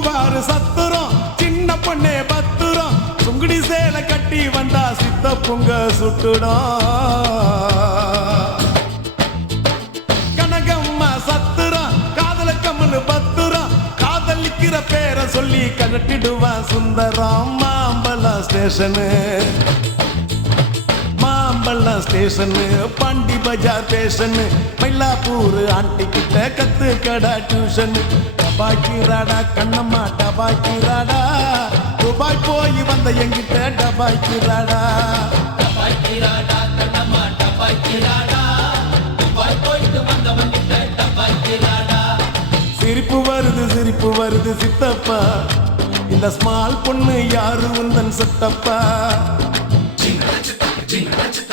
பூவாறு சத்துரம் சின்ன பொண்ணே பத்துரம் சுங்குடி சேலை கட்டி வந்தா சித்த பொங்க சுட்டுடும் கனகம்மா சத்துரம் காதல கம்மல் பத்துரம் காதலிக்கிற பேரை சொல்லி கலட்டிடுவான் சுந்தரம் மாம்பழம் ஸ்டேஷனு மாம்பழம் ஸ்டேஷனு பாண்டி பஜார் ஸ்டேஷனு மயிலாப்பூர் ஆண்டி கிட்ட கத்து கடா டியூஷனு டபாய்க்கிறாடா கண்ணம்மா டபாய்க்கிறாடா துபாய் போய் வந்த எங்கிட்ட டபாய்க்கிறாடா டபாய்க்கிறாடா கண்ணம்மா டபாய்க்கிறாடா துபாய் போயிட்டு வந்தவங்கிட்ட டபாய்க்கிறாடா சிரிப்பு வருது சித்தப்பா இந்த ஸ்மால் பொண்ணு யாரு உந்தன் சித்தப்பா Jingle, jingle, jingle.